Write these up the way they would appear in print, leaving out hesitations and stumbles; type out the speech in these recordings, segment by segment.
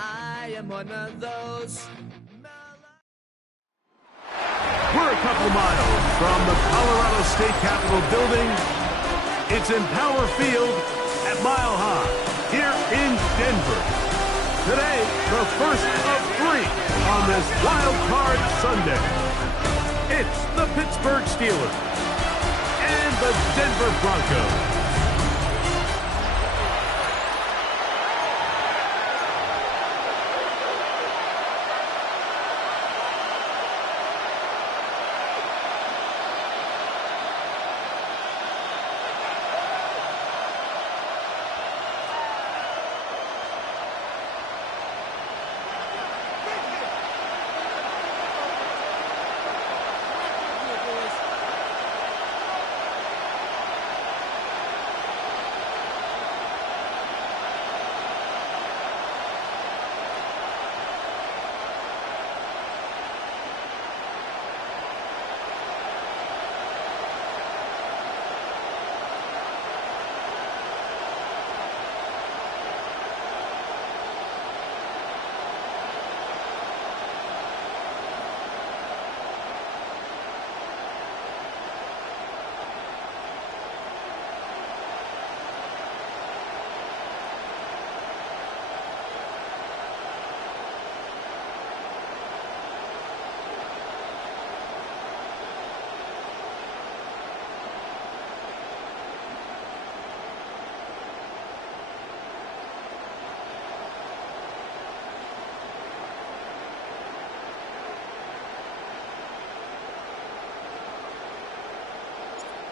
I am one of those. We're a couple miles from the Colorado State Capitol building. It's in Power Field at Mile High here in Denver. Today, the first of 3 on this Wild Card Sunday. It's the Pittsburgh Steelers and the Denver Broncos.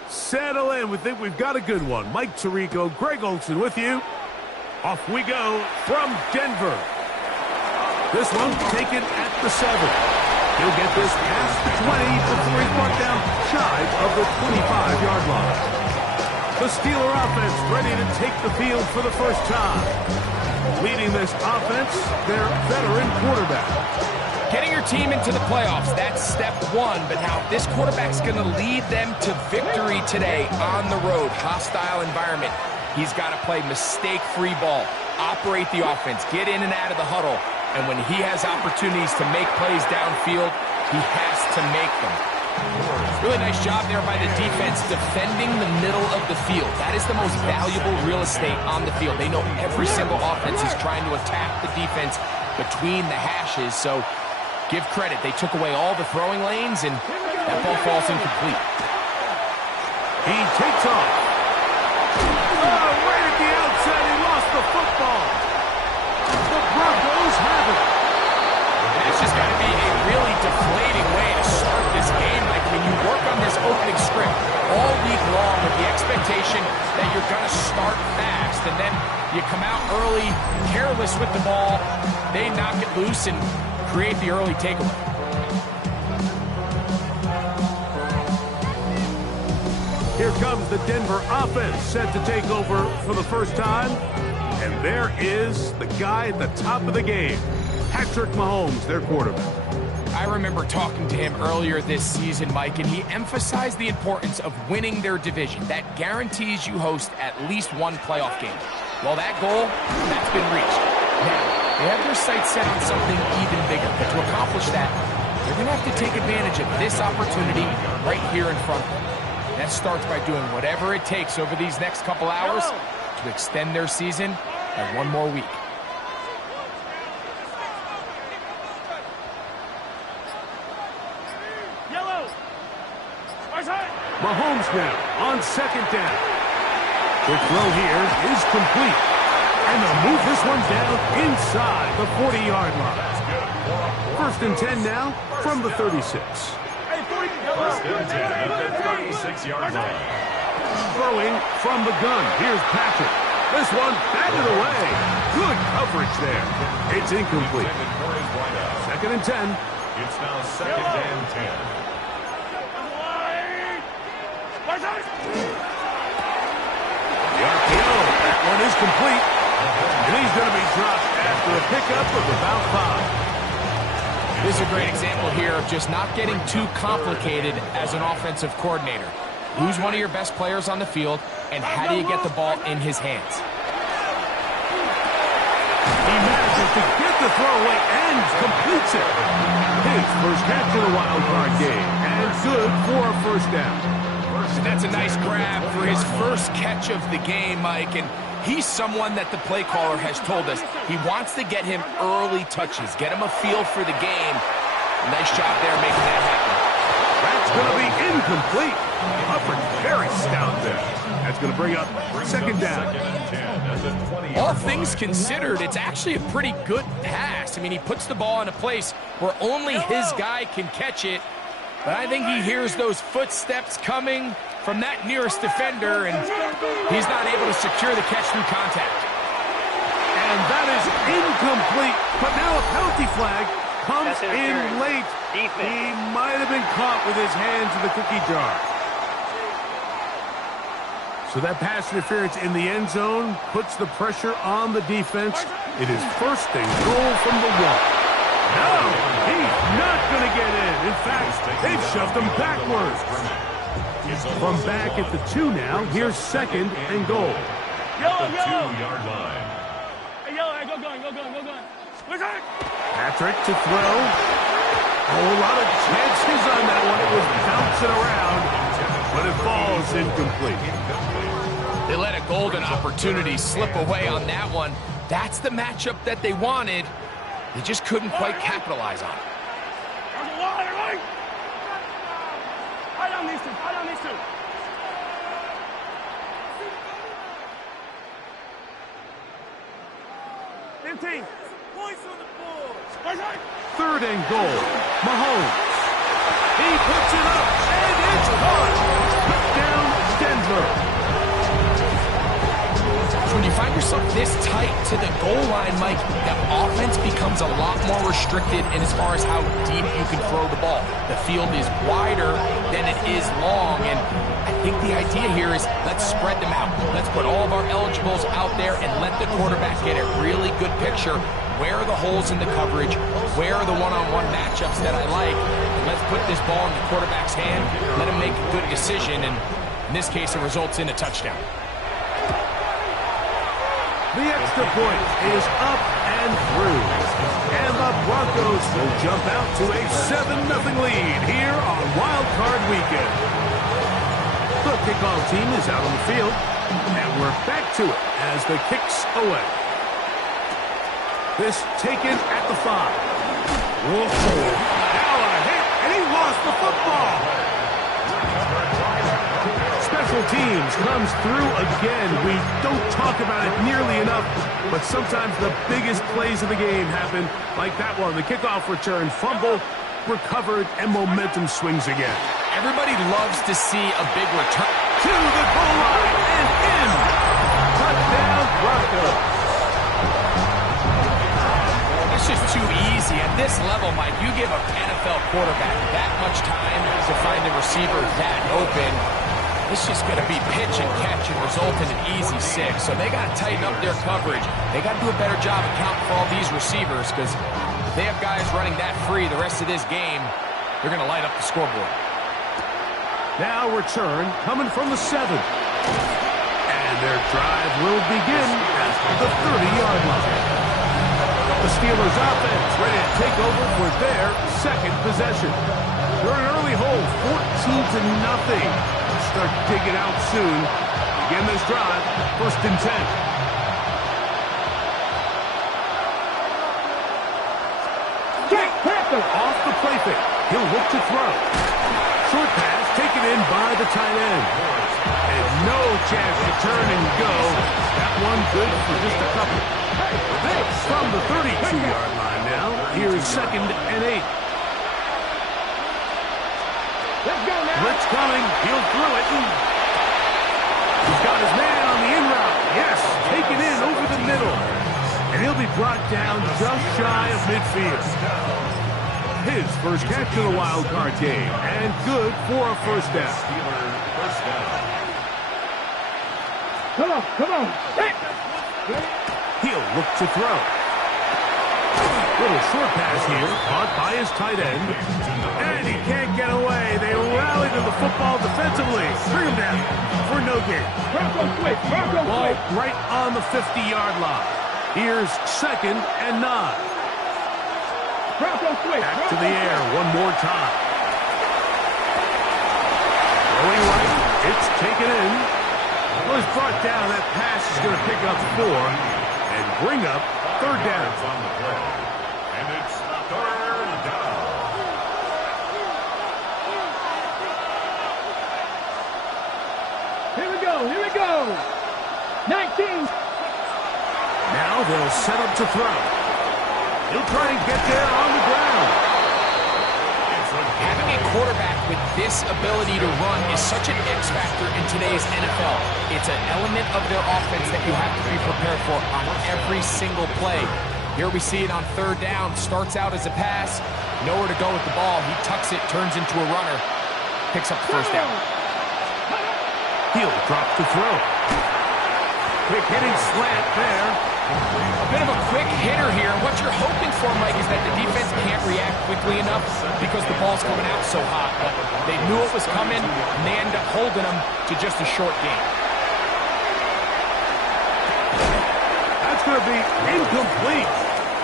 Settle in. We think we've got a good one. Mike Tirico, Greg Olson with you. Off we go from Denver. This one taken at the 7. He'll get this past the 20 before he's brought down shy of the 25-yard line. The Steeler offense ready to take the field for the first time. Leading this offense, their veteran quarterback. Getting your team into the playoffs, that's step 1. But now this quarterback's going to lead them to victory today on the road. Hostile environment. He's got to play mistake-free ball, operate the offense, get in and out of the huddle. And when he has opportunities to make plays downfield, he has to make them. Really nice job there by the defense defending the middle of the field. That is the most valuable real estate on the field. They know every single offense is trying to attack the defense between the hashes, so give credit. They took away all the throwing lanes, and that ball falls incomplete. He takes off. Oh, right at the outset, he lost the football. The Broncos have it. It's just got to be a really deflating way to start this game. Like when you work on this opening script all week long with the expectation that you're going to start fast, and then you come out early, careless with the ball, they knock it loose and create the early takeaway. Here comes the Denver offense set to take over for the first time. And there is the guy at the top of the game, Patrick Mahomes, their quarterback. I remember talking to him earlier this season, Mike, and he emphasized the importance of winning their division. That guarantees you host at least one playoff game. Well, that goal, that's been reached. Now, they have their sights set on something even bigger. But to accomplish that, they're going to have to take advantage of this opportunity right here in front of them. That starts by doing whatever it takes over these next couple hours to extend their season by one more week. Mahomes now on second down. Quick throw here is complete. And they'll move this one down inside the 40-yard line. First and 10 now from the 36. First and 10 at the 36-yard line. Throwing from the gun. Here's Patrick. This one batted away. Good coverage there. It's incomplete. Second and 10. It's now second and 10. The RPO. That one is complete. And he's going to be dropped after a pickup of about 5. This is a great example here of just not getting too complicated as an offensive coordinator. Who's one of your best players on the field, and how do you get the ball in his hands? He manages to get the the throwaway and completes it. His first catch of the wild card game, and good for a first down. And that's a nice grab for his first catch of the game, Mike. And he's someone that the play caller has told us he wants to get him early touches, get him a feel for the game. Nice job there making that happen. That's going to be incomplete. Hubbard very stout there. That's going to bring up second down. All things considered, it's actually a pretty good pass. I mean, he puts the ball in a place where only his guy can catch it. But I think he hears those footsteps coming from that nearest defender, and he's not able to secure the catch through contact. And that is incomplete. But now a penalty flag comes in late. He might have been caught with his hands in the cookie jar. So that pass interference in the end zone puts the pressure on the defense. It is first and goal from the 1. No, he's not going to get in. In fact, they've shoved him backwards. From back at the 2 now, here's second and goal. The 2-yard line. Patrick to throw. A whole lot of chances on that one. It was bouncing around, but it falls incomplete. They let a golden opportunity slip away on that one. That's the matchup that they wanted. They just couldn't quite capitalize on it. Third and goal. Mahomes. He puts it up, and it's caught. Touchdown, Denver. When you find yourself this tight to the goal line, Mike, the offense becomes a lot more restricted in as far as how deep you can throw the ball. The field is wider than it is long, and I think the idea here is let's spread them out. Let's put all of our eligibles out there and let the quarterback get a really good picture. Where are the holes in the coverage? Where are the one-on-one matchups that I like? And let's put this ball in the quarterback's hand, let him make a good decision, and in this case, it results in a touchdown. The extra point is up and through. And the Broncos will jump out to a 7-0 lead here on Wild Card Weekend. The kickoff team is out on the field, and we're back to it as the kick's away. This taken at the 5. Whoa. Now a hit, and he lost the football. Special teams comes through again. We don't talk about it nearly enough, but sometimes the biggest plays of the game happen like that one. The kickoff return, fumble, recovered, and momentum swings again. Everybody loves to see a big return. To the goal line and in. Touchdown, Broncos. That's just too easy. At this level, Mike, you give an NFL quarterback that much time to find a receiver that open. It's just going to be pitch and catch and result in an easy 6. So they got to tighten up their coverage. They got to do a better job accounting for all these receivers, because if they have guys running that free the rest of this game, they're going to light up the scoreboard. Now return coming from the 7. And their drive will begin at the 30-yard line. The Steelers offense ready to take over for their second possession. They're an early hole, 14-0. Start digging out soon. Begin this drive, 1st and 10. Off the play fake. He'll look to throw. Short pass taken in by the tight end. And no chance to turn and go. That one good for just a couple. From the 32-yard line now, here is 2nd and 8. Blitz coming. He'll throw it. He's got his man on the in route. Yes, taken in over the middle. And he'll be brought down just shy of midfield. His first catch of the wild card game. And good for a first down. Come on. He'll look to throw. Little short pass here, caught by his tight end. And he can't get away. They rally to the football defensively. Bring him down for no gain. Ball right on the 50-yard line. Here's 2nd and 9. Back to the air one more time. Going right, it's taken in. Well, it's brought down. That pass is going to pick up 4 and bring up third down. On the play. And it's third down. Here we go. 19. Now they'll set up to throw. He'll try and get there on the ground. Having a quarterback with this ability to run is such an X factor in today's NFL. It's an element of their offense that you have to be prepared for on every single play. Here we see it on third down. Starts out as a pass. Nowhere to go with the ball. He tucks it, turns into a runner. Picks up the first down. He'll drop to throw. Quick hitting slant there. A bit of a quick hitter here. What you're hoping for, Mike, is that the defense can't react quickly enough because the ball's coming out so hot. But they knew it was coming, and they end up holding them to just a short game. That's going to be incomplete.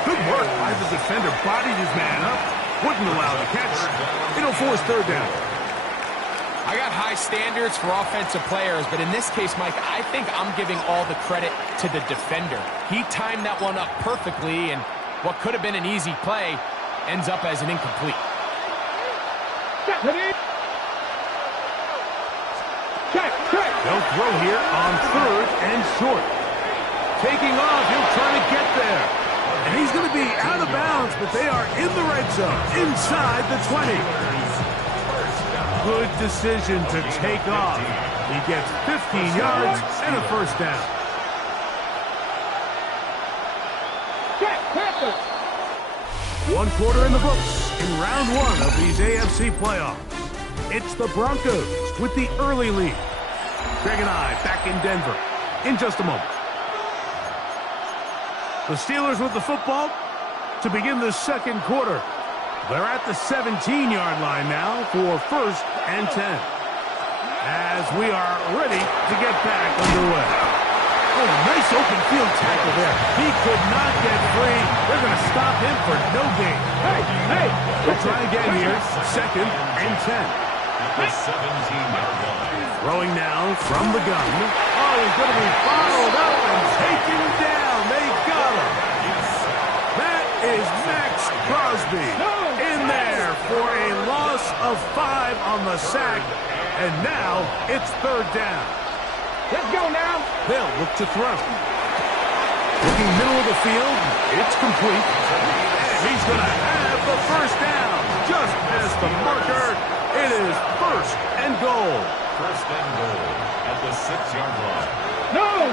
Good work by the defender. Bodied his man up. Wouldn't allow the catch. It'll force third down. I got high standards for offensive players, but in this case, Mike, I think I'm giving all the credit to the defender. He timed that one up perfectly, and what could have been an easy play ends up as an incomplete. They'll throw here on third and short. Taking off, he'll try to get there. And he's going to be out of bounds, but they are in the red zone, inside the 20. Good decision to take off. He gets 15 yards and a first down. One quarter in the books in round 1 of these AFC playoffs. It's the Broncos with the early lead. Greg and I back in Denver in just a moment. The Steelers with the football to begin the second quarter. They're at the 17-yard line now for first and 10. As we are ready to get back underway. Oh, nice open field tackle there. He could not get free. They're going to stop him for no gain. Hey! We'll try again here. Second and 10. At the 17-yard line. Throwing now from the gun. Oh, he's going to be followed up and taken down. They got him. That is Max Crosby in there for a loss of 5 on the sack. And now it's third down. Let's go now. They'll look to throw. Looking middle of the field. It's complete. And he's going to have the first down. Just past the marker. It is first and goal. First and goal at the 6-yard line. No!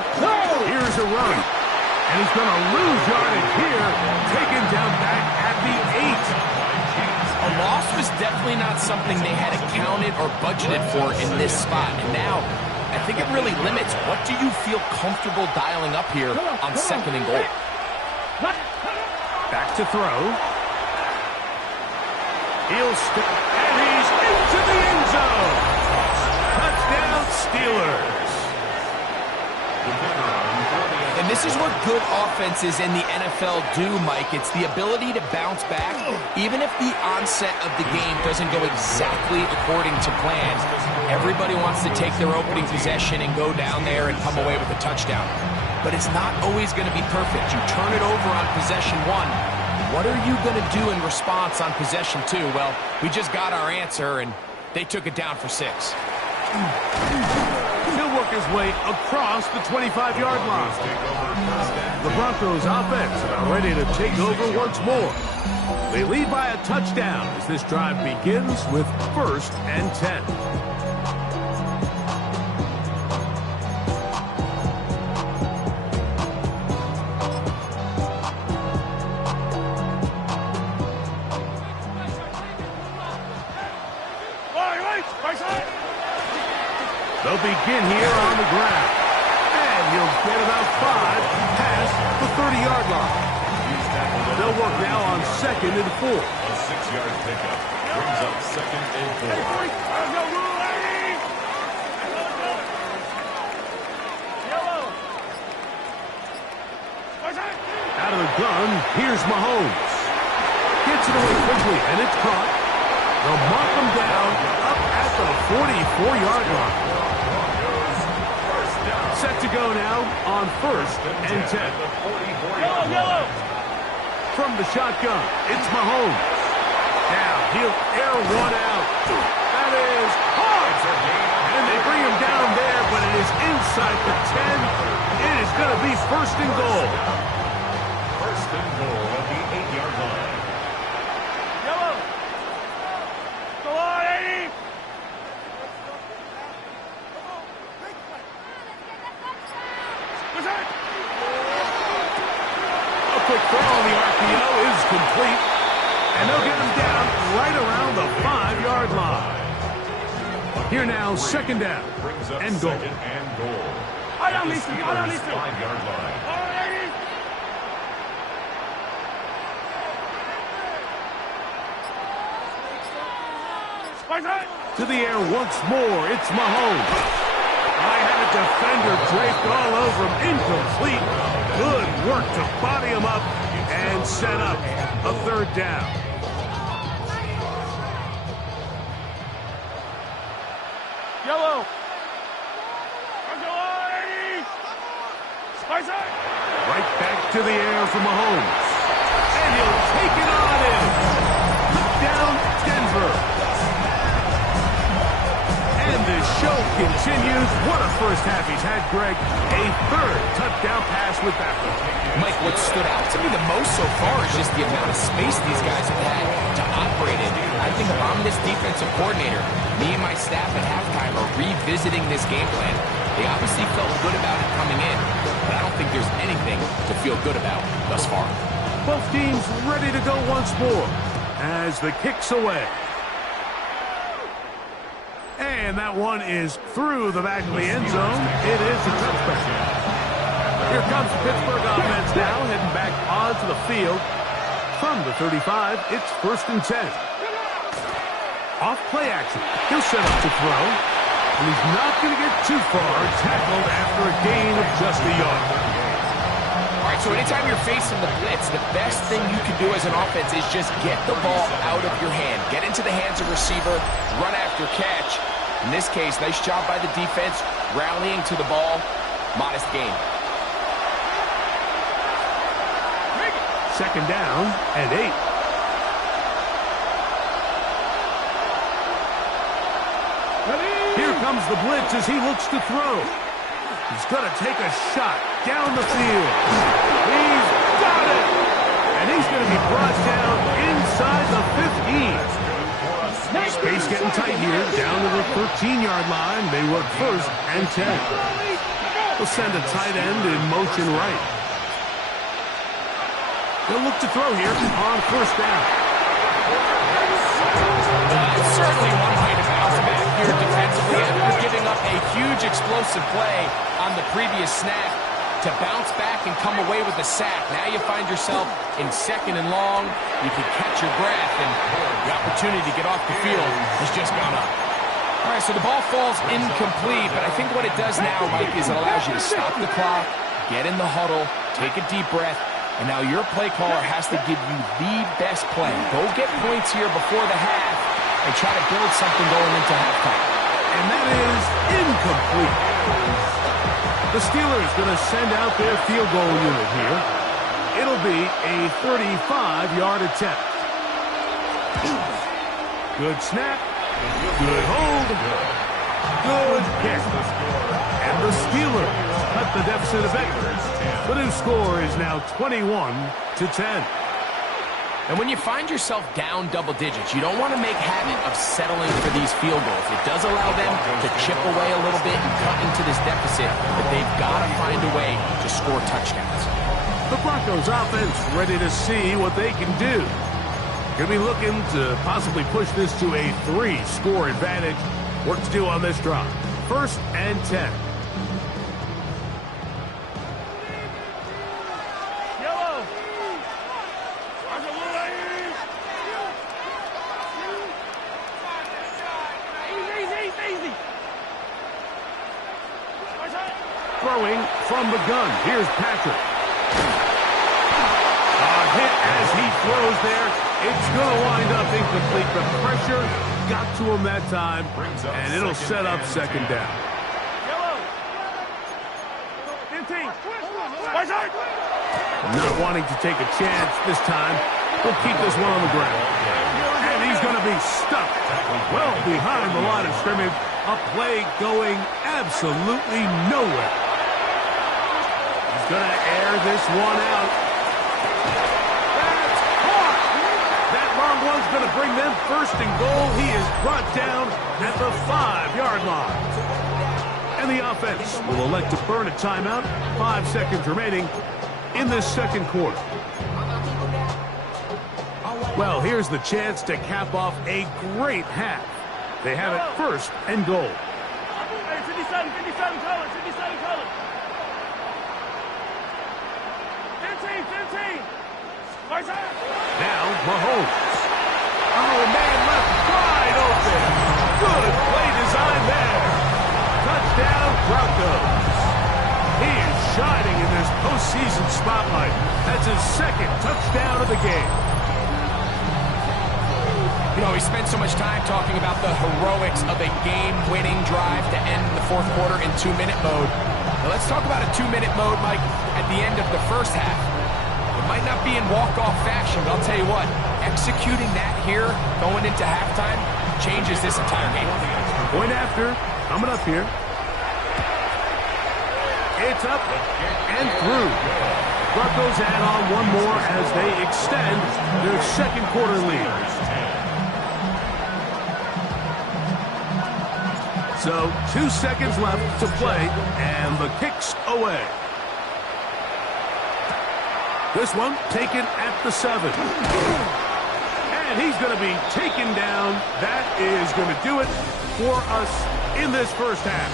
Here's a run. And he's going to lose yardage here. Taken down back at the 8. A loss was definitely not something they had accounted or budgeted for in this spot. And now, I think it really limits what do you feel comfortable dialing up here on second and goal. Back to throw. He'll step, and he's into the end zone. Touchdown, Steelers. And this is what good offenses in the NFL do, Mike. It's the ability to bounce back, even if the onset of the game doesn't go exactly according to plan. Everybody wants to take their opening possession and go down there and come away with a touchdown. But it's not always going to be perfect. You turn it over on possession 1. What are you going to do in response on possession 2? Well, we just got our answer, and they took it down for 6. He'll work his way across the 25-yard line. The Broncos offense are ready to take over once more. They lead by a touchdown as this drive begins with first and 10. They'll begin here on the ground. And he'll get about 5 past the 30-yard line. They'll work now on second and 4. A 6-yard pickup brings up second and 4. Out of the gun, here's Mahomes. Gets Gets it away quickly, and it's caught. They'll mark him down up at the 44-yard line. Set to go now on 1st and 10. Yellow. From the shotgun, it's Mahomes. Now he'll air one out. That is hard. And they bring him down there, but it is inside the 10. It is going to be 1st and goal. 1st and goal at the 8-yard line. Yellow. Go on, 80. What's that? A quick throw on the RPO is complete. And they'll get him down right around the 5-yard line. Here now, 2nd down and goal. 2nd and goal. I don't Steelers' listen. 5-yard line. To the air once more, it's Mahomes. I had a defender draped all over him, incomplete. Good work to body him up and set up a 3rd down. Yellow. Right back to the air for Mahomes. And he'll take it on in. Down Denver. And the show continues. What a first half he's had, Greg. A 3rd touchdown pass with that one. Mike, what stood out to me the most so far is just the amount of space these guys have had to operate in. I think if I'm this defensive coordinator, me and my staff at halftime are revisiting this game plan. They obviously felt good about it coming in, but I don't think there's anything to feel good about thus far. Both teams ready to go once more as the kick's away. And that one is through the back of the end zone. It is a touchback. Here comes the Pittsburgh offense now, heading back onto the field. From the 35, it's 1st and 10. Off play action. He'll set up to throw. And he's not going to get too far, tackled after a gain of just a yard. All right, so anytime you're facing the blitz, the best thing you can do as an offense is just get the ball out of your hand. Get into the hands of receiver, run after catch. In this case, nice job by the defense, rallying to the ball. Modest gain. 2nd down and 8. Here comes the blitz as he looks to throw. He's going to take a shot down the field. He's got it! And he's going to be brought down inside the 15. Space getting tight here, down to the 13-yard line. They work 1st and 10. They'll send a tight end in motion right. They'll look to throw here on 1st down. Certainly one way to bounce back here defensively after giving up a huge explosive play on the previous snap. To bounce back and come away with a sack. Now you find yourself in 2nd and long. You can catch your breath, and the opportunity to get off the field has just gone up. All right, so the ball falls incomplete, but I think what it does now, Mike, is it allows you to stop the clock, get in the huddle, take a deep breath, and now your play caller has to give you the best play. Go get points here before the half and try to build something going into halftime. And that is incomplete. The Steelers going to send out their field goal unit here. It'll be a 35-yard attempt. Good snap. Good hold. Good kick. And the Steelers cut the deficit a bit. The new score is now 21-10. And when you find yourself down double digits, you don't want to make habit of settling for these field goals. It does allow them to chip away a little bit and cut into this deficit, but they've got to find a way to score touchdowns. The Broncos offense ready to see what they can do. Could be looking to possibly push this to a 3-score advantage. Work to do on this drive. 1st and 10. Throwing from the gun. Here's Patrick. A hit as he throws there. It's going to wind up incomplete, but pressure got to him that time, and it'll set up second down. Yellow. 15. Right side. Not wanting to take a chance this time. We'll keep this one on the ground. And he's going to be stuck well behind the line of scrimmage. A play going absolutely nowhere. He's going to air this one out. That's caught. That long one's going to bring them first and goal. He is brought down at the 5-yard line. And the offense will elect to burn a timeout. 5 seconds remaining in this second quarter. Well, here's the chance to cap off a great half. They have it first and goal. Hey, 57 color, 57 color. 15. Right side. Now, Mahomes. Oh, man, left wide open. Good play design there. Touchdown, Broncos. He is shining in this postseason spotlight. That's his second touchdown of the game. You know, we spent so much time talking about the heroics of a game-winning drive to end the fourth quarter in 2-minute mode. Now let's talk about a 2-minute mode, Mike, at the end of the first half. It might not be in walk-off fashion, but I'll tell you what, executing that here, going into halftime, changes this entire game. Point after, coming up here. It's up and through. Broncos add on one more as they extend their second quarter lead. So 2 seconds left to play, and the kick's away. This one taken at the 7. And he's going to be taken down. That is going to do it for us in this first half.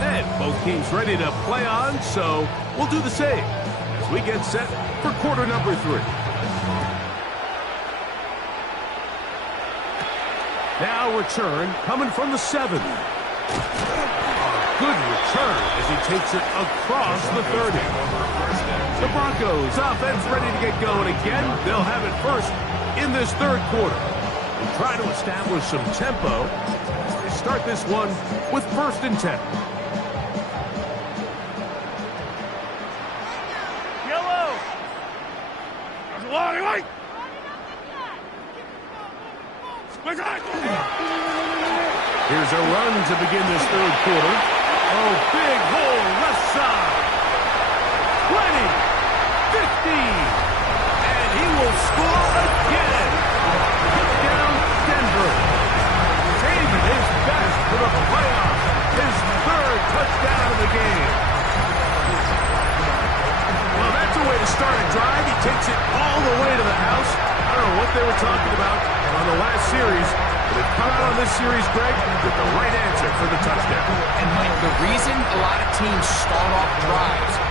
And both teams ready to play on, so we'll do the same as we get set for quarter number 3. Now return coming from the 7. A good return as he takes it across the 30. The Broncos offense ready to get going again. They'll have it first in this third quarter. We'll try to establish some tempo as they start this one with 1st and 10. Yellow. There's a lot of light. Here's a run to begin this third quarter. Oh, big hole left side. 20, 15, and he will score again. Touchdown, Denver. Saving his best for the playoffs. His 3rd touchdown of the game. Well, that's a way to start a drive. He takes it all the way to the house. I don't know what they were talking about on the last series, but they've come out on this series, Greg, with the right answer for the touchdown. And Mike, the reason a lot of teams start off drives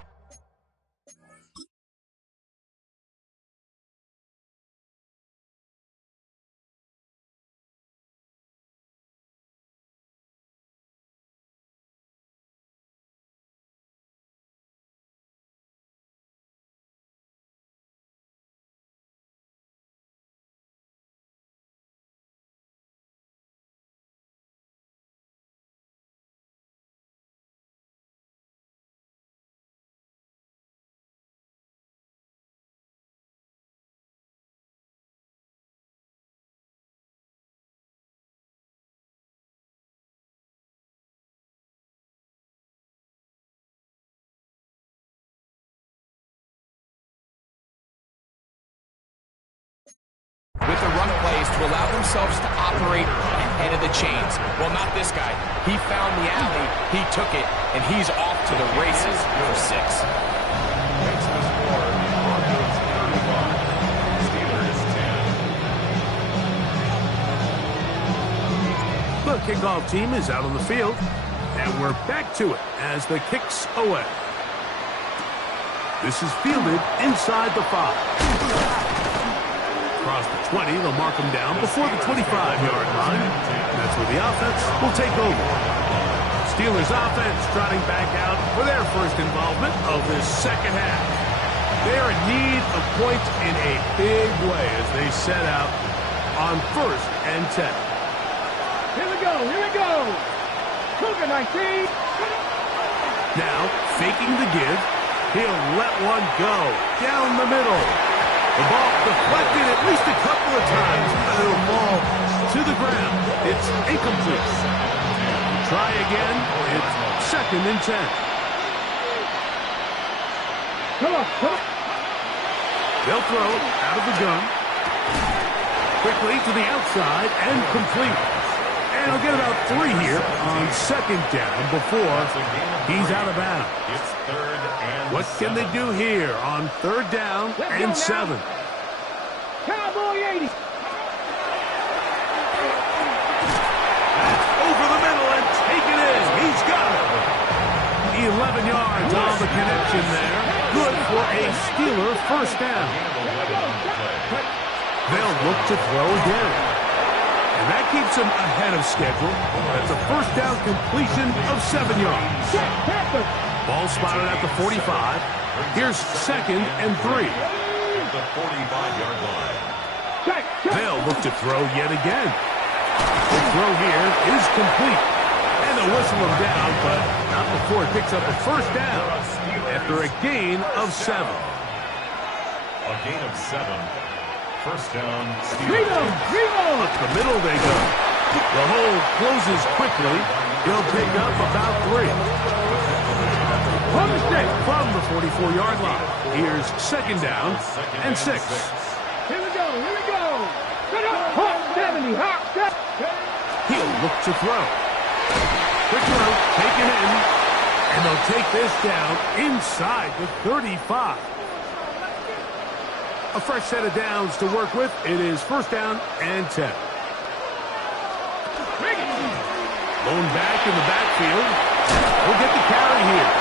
with the run plays to allow themselves to operate ahead of the chains. Well, not this guy. He found the alley, he took it, and he's off to the races for 6. Makes the score Broncos 31, Steelers 10. The kickoff team is out on the field, and we're back to it as the kick's away. This is fielded inside the 5. Across the 20, they'll mark him down before the 25-yard line. That's where the offense will take over. Steelers offense trotting back out for their first involvement of this second half. They're in need a point in a big way as they set out on 1st and 10. Here we go, here we go. Cougar 19. Now, faking the give, he'll let one go down the middle. The ball deflected at least a couple of times. It'll fall to the ground. It's incomplete. Try again. It's 2nd and 10. Come on, come on. They'll throw out of the gun. Quickly to the outside and complete. And he'll get about 3 here on 2nd down before he's out of bounds. It's 3rd and What can they do here on 3rd down and 7? Cowboy 80. Over the middle and taken in. He's got it. 11 yards on the connection there. Good for a Steeler 1st down. They'll look to throw again. And that keeps them ahead of schedule. That's a 1st down completion of 7 yards. Ball spotted at the 45. Here's 2nd and 3. at the 45-yard line. They'll look to throw yet again. The throw here is complete. And they'll whistle him down, but not before he picks up a 1st down after a gain of 7. A gain of 7. 1st down, Steelers. Up the middle they go. The hole closes quickly. He'll pick up about 3. From the 44-yard line. Here's 2nd down and 6. Here we go, here we go. Hot 70, hot 70. He'll look to throw. Quick throw, taken in. And they'll take this down inside the 35. A fresh set of downs to work with. It is 1st down and 10. Going back in the backfield. He'll get the carry here.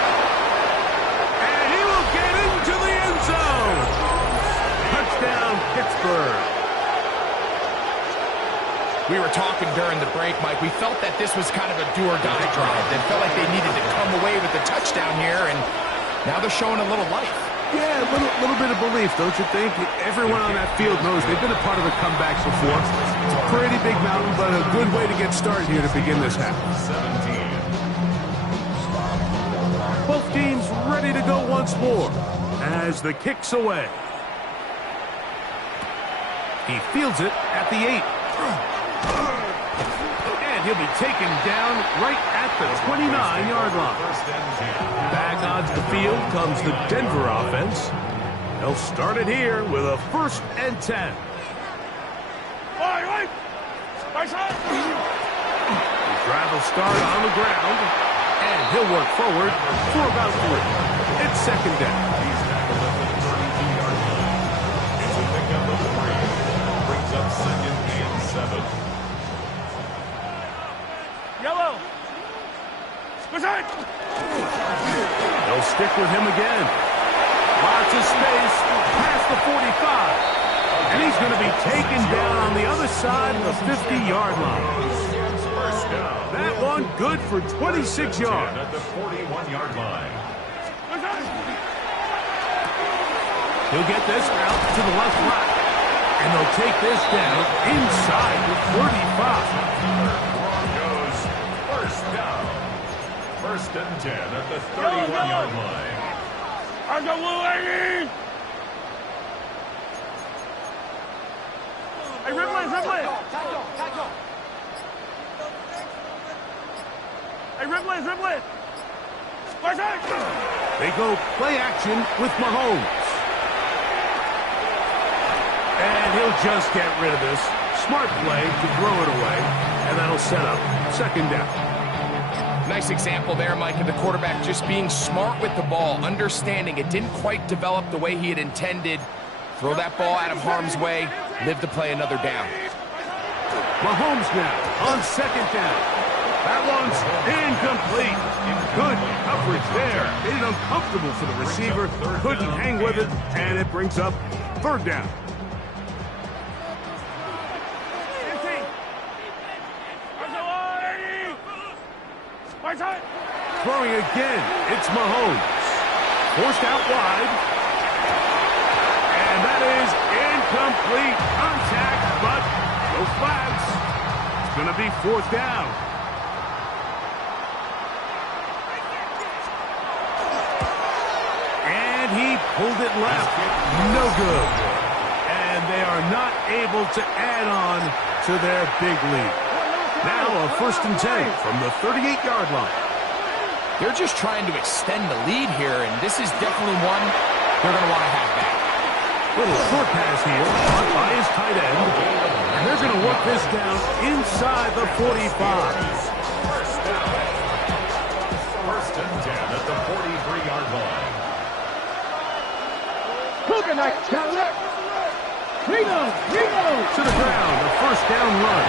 And he will get into the end zone. Touchdown, Pittsburgh. We were talking during the break, Mike. We felt that this was kind of a do-or-die drive. They felt like they needed to come away with the touchdown here, and now they're showing a little life. Yeah, a little bit of belief, don't you think? Everyone on that field knows they've been a part of the comebacks before. It's a pretty big mountain, but a good way to get started here to begin this half. 17. Both teams ready to go once more as the kick's away. He fields it at the 8. And he'll be taken down right at the 29-yard line. 1st and 10. Back onto the field comes the Denver offense. They'll start it here with a 1st and 10. The drive will start on the ground, and he'll work forward for about 3. It's 2nd down. He's tackled at the 32-yard line. It's a pickup of 3. Brings up 2nd and 7. Yellow. They'll stick with him again. Lots of space past the 45. And he's going to be taken down on the other side of the 50-yard line. 1st down. That one good for 26 yards. At the 41-yard line. He'll get this out to the left flat. And they'll take this down inside the 35. Broncos, 1st down. 1st and 10 at the 31-yard line. Hey, Ripley. Hey, Ripley. They go play action with Mahomes. And he'll just get rid of this. Smart play to throw it away. And that'll set up 2nd down. Nice example there, Mike, of the quarterback just being smart with the ball, understanding it didn't quite develop the way he had intended. Throw that ball out of harm's way, live to play another down. Mahomes now on 2nd down. That one's incomplete. Good coverage there. Made it uncomfortable for the receiver. Couldn't hang with it, and it brings up 3rd down. Throwing again, it's Mahomes. Forced out wide. quickly. Contact, but no flags. It's going to be fourth down. And he pulled it left. No good. And they are not able to add on to their big lead. Now a 1st and 10 from the 38-yard line. They're just trying to extend the lead here, and this is definitely one they're going to want to have back. Little short pass here, caught by his tight end. And they're going to work this down inside the 45. First and 10 at the 43-yard line. Coconut Chocolate. Reno. To the ground, a 1st down run.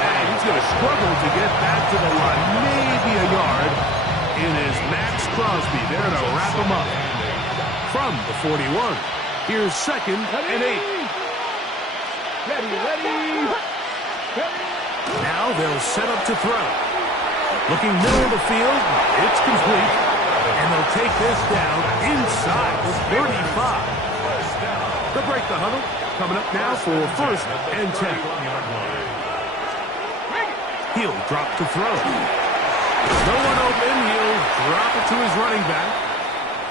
And he's going to struggle to get back to the line. Maybe a yard. It is Max Crosby there to wrap him up. From the 41, here's 2nd and 8. Ready. Now they'll set up to throw. Looking middle of the field, it's complete. And they'll take this down inside the 35. They'll break the huddle. Coming up now for 1st and 10. He'll drop to throw. There's no one open. He'll drop it to his running back.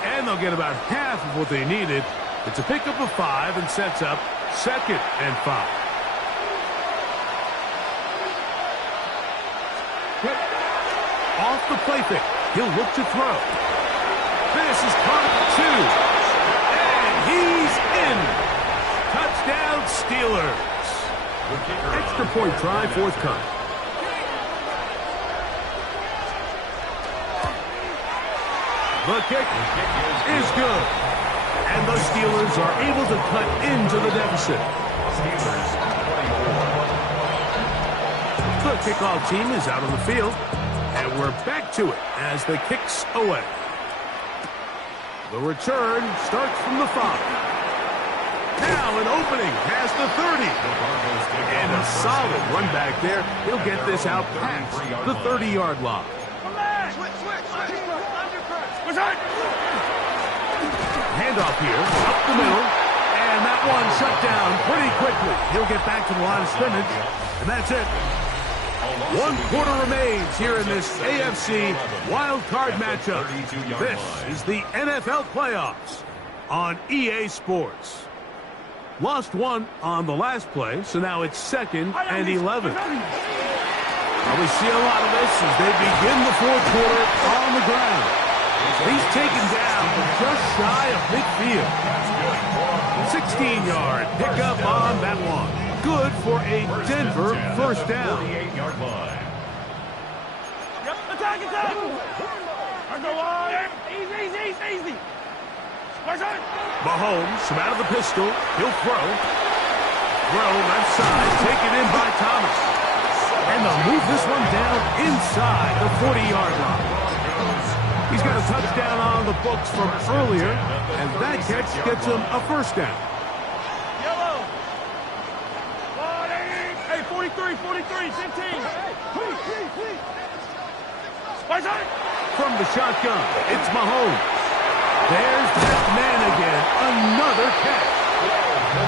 And they'll get about half of what they needed. It's a pickup of 5 and sets up 2nd and 5. Off the play fake. He'll look to throw. This is caught at 2. And he's in. Touchdown, Steelers. Extra point try forthcoming. The kick is good. And the Steelers are able to cut into the deficit. The kickoff team is out on the field. And we're back to it as the kick's away. The return starts from the 5. Now an opening past the 30. And a solid run back there. He'll get this out past the 30-yard line. Handoff here, up the middle. And that one shut down pretty quickly. He'll get back to the line of scrimmage. And that's it. 1 quarter remains here in this AFC wildcard matchup. This is the NFL playoffs on EA Sports. Lost 1 on the last play, so now it's 2nd and 11. Well, we see a lot of this as they begin the 4th quarter on the ground. He's taken down just shy of midfield. 16-yard pickup on that one. Good for a Denver 1st down. Attack! Easy! Mahomes from out of the pistol. He'll throw. Throw left side. Taken in by Thomas. And they'll move this one down inside the 40-yard line. He's got a touchdown on the books from earlier. And that catch gets him a 1st down. Yellow. 43, 15. From the shotgun, it's Mahomes. There's that man again. Another catch.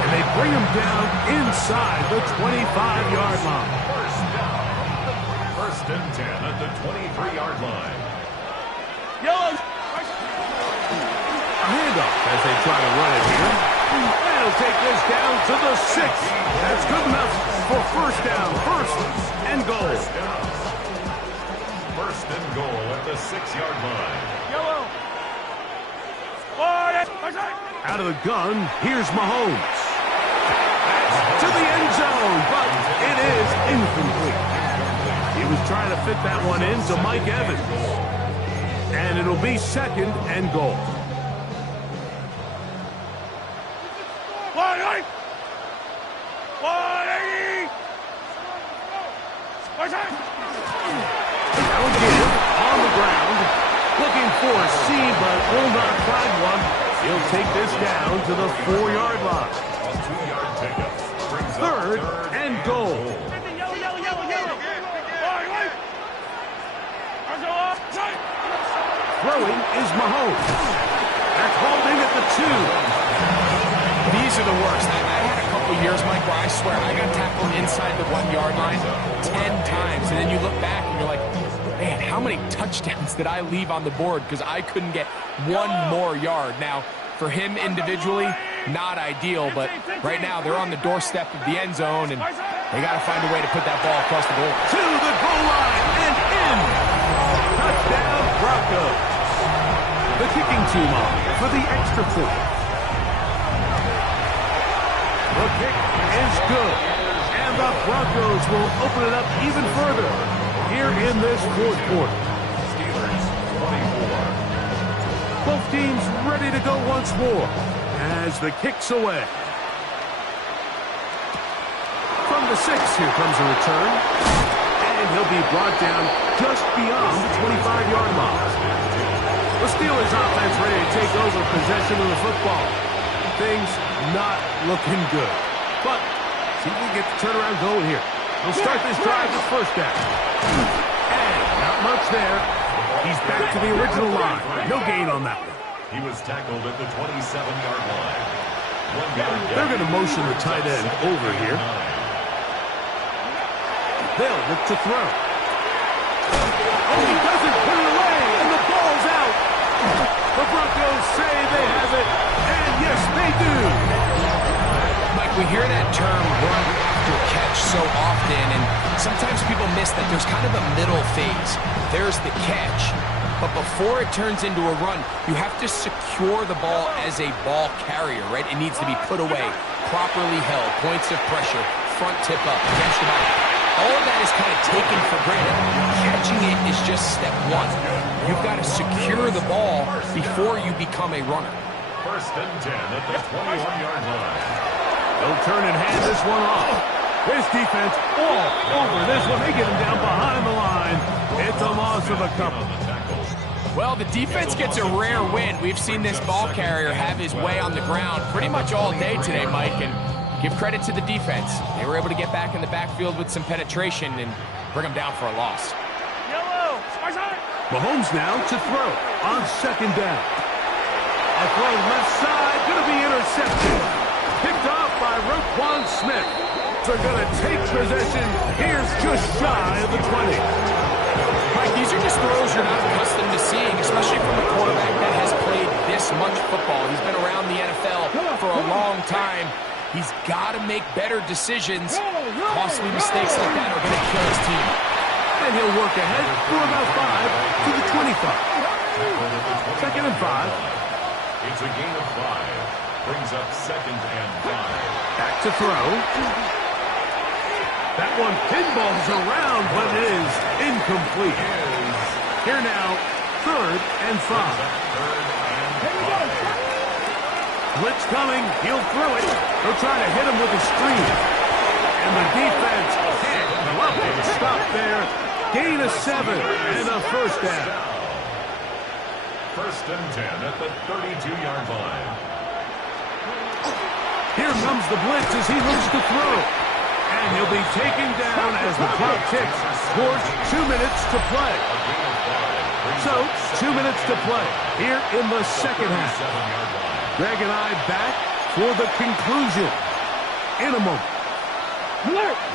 And they bring him down inside the 25-yard line. First and 10 at the 23-yard line. Yellow. A handoff as they try to run it here. That'll take this down to the 6. That's good enough for 1st down. 1st and goal. First and goal at the 6-yard line. Yellow. Out of the gun, here's Mahomes. To the end zone, but it is incomplete. He was trying to fit that one into Mike Evans. And it'll be 2nd and goal. On the ground, looking for a seam, but will not find one. He'll take this down to the 4-yard line. A 2-yard pickup. 3rd and goal. Throwing is Mahomes. That's holding at the 2. These are the worst. I had a couple couple years, Mike, where I swear I got tackled inside the 1 yard line 10 times, and then you look back and you're like, man, how many touchdowns did I leave on the board because I couldn't get one more yard? Now, for him individually, not ideal, but right now they're on the doorstep of the end zone, and they got to find a way to put that ball across the board. To the goal line and in. Touchdown, Broncos. The kicking team on for the extra point. The kick is good, and the Broncos will open it up even further here in this fourth quarter. Steelers 24. Both teams ready to go once more as the kick's away. From the 6, here comes a return, and he'll be brought down just beyond the 25-yard line. The Steelers offense ready to take over possession of the football. Things not looking good. But see if we can get the turnaround going here. We'll start this drive with first down. And not much there. He's back to the original line. No gain on that one. He was tackled at the 27-yard line. They're going to motion the tight end over here. They'll look to throw. Oh, he doesn't put it away, and the ball's out. The Broncos say they have it, and yes, they do. Mike, we hear that term run after catch so often, and sometimes people miss that there's kind of a middle phase. There's the catch, but before it turns into a run, you have to secure the ball as a ball carrier, right? It needs to be put away, properly held, points of pressure, front tip up, against the body. All of that is kind of taken for granted. Catching it is just step one. You've got to secure the ball before you become a runner. First and 10 at the 21-yard line. They'll turn and hand this one off. This defense all over this one. They get him down behind the line. It's a loss of a couple. Well, the defense gets a rare win. We've seen this ball carrier have his way on the ground pretty much all day today, Mike, and give credit to the defense. They were able to get back in the backfield with some penetration and bring them down for a loss. Mahomes now to throw on second down. A throw left side, going to be intercepted. Picked off by Roquan Smith. They're going to take possession. Here's just shy of the 20. Mike, these are just throws you're not accustomed to seeing, especially from a quarterback that has played this much football. He's been around the NFL for a long time. He's got to make better decisions. Costly mistakes like that are going to kill his team. And he'll work ahead for about 5 to the 25. Second and 5. It's a gain of 5. Brings up second and 5. Back to throw. That one pinballs around, but it is incomplete. Here now, third and 5. Blitz coming. He'll throw it. They'll try to hit him with a screen. And the defense can't bluff it. Stop there. Gain of 7 and a first down. First and 10 at the 32-yard line. Here comes the blitz as he looks to throw. And he'll be taken down as the clock ticks towards 2 minutes to play. So, 2 minutes to play here in the second half. Greg and I back for the conclusion in a moment.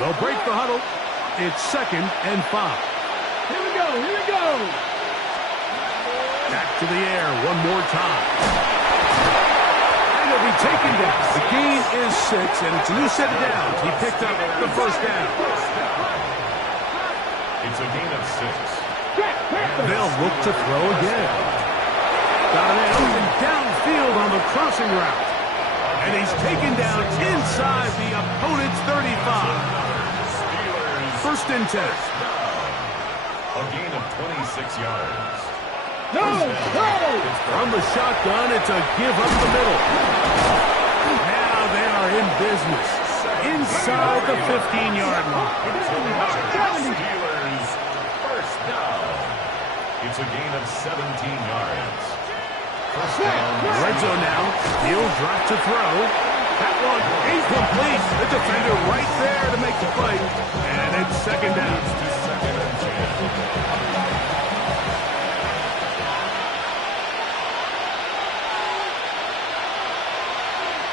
They'll break the huddle. It's second and 5. Here we go, here we go. Back to the air one more time. And he'll be taken down. The gain is 6, and it's a new set of downs. He picked up the first down. It's a gain of 6. They'll look to throw again. Got it open downfield on the crossing route. And he's taken down inside the opponent's 35. First and 10. A gain of 26 yards. No! From the shotgun, it's a give up the middle. Now they are in business. Inside the 15-yard line. Steelers first down. It's a gain of 17 yards. First down. Red zone now. He'll drop to throw. That one incomplete. The defender right there to make the play. And it's second down. Second and 10.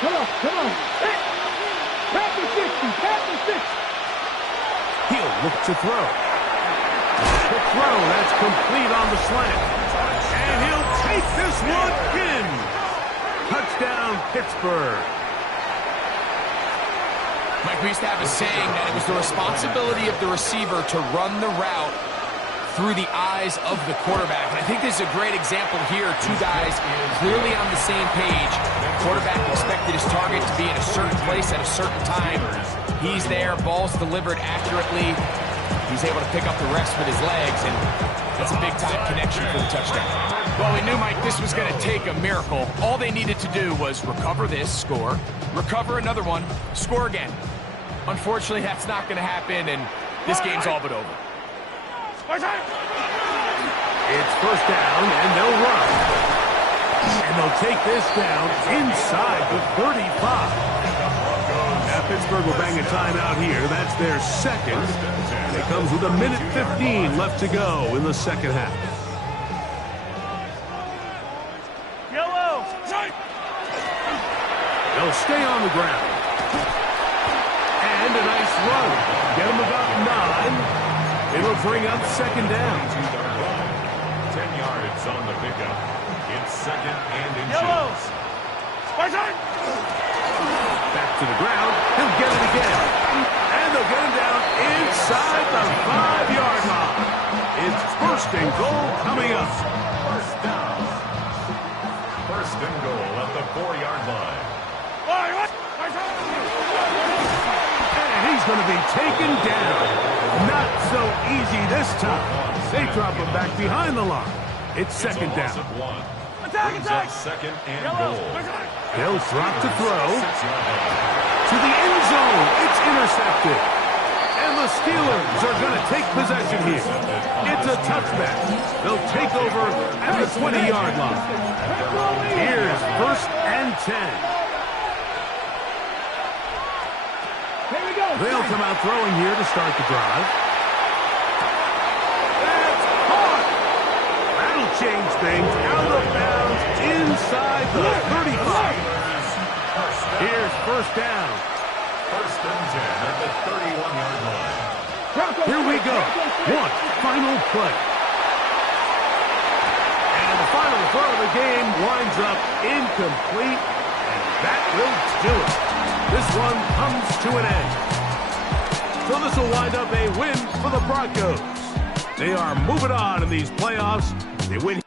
Come on, come on. Tap the 60. Tap the 60. He'll look to throw. The throw, that's complete on the slant. And he'll take this one in. Touchdown, Pittsburgh. Mike, we used to have a saying that it was the responsibility of the receiver to run the route through the eyes of the quarterback. And I think this is a great example here. Two guys clearly on the same page. Quarterback expected his target to be in a certain place at a certain time. He's there, ball's delivered accurately. He's able to pick up the rest with his legs, and that's a big-time connection for the touchdown. Well, we knew, Mike, this was going to take a miracle. All they needed to do was recover this, score, recover another one, score again. Unfortunately, that's not going to happen, and this game's all but over. It's first down, and they'll run. And they'll take this down inside the 35. Now, Pittsburgh will bang a timeout here. That's their second. And it comes with 1:15 left to go in the second half. Yellow. They'll stay on the ground. And a nice run. Get them about 9. It'll bring up second down. 10 yards on the pickup. It's second and inches. Back to the ground. He'll get it again. And they'll get him down inside the 5-yard line. It's first and goal coming up. First down. First and goal at the 4-yard line. And he's going to be taken down. Not so easy this time. They drop him back behind the line. It's second down. Brings up second and goal. They'll drop to throw. To the end zone. It's intercepted. And the Steelers are going to take possession here. It's a touchback. They'll take over at the 20-yard line. Here's first and 10. They'll come out throwing here to start the drive. That's caught. That'll change things. Out of bounds inside the 35. Here's first down. First and 10 at the 31-yard line. Here we go. One final play. And the final throw of the game winds up incomplete. And that will do it. This one comes to an end. So this will wind up a win for the Broncos. They are moving on in these playoffs. They win.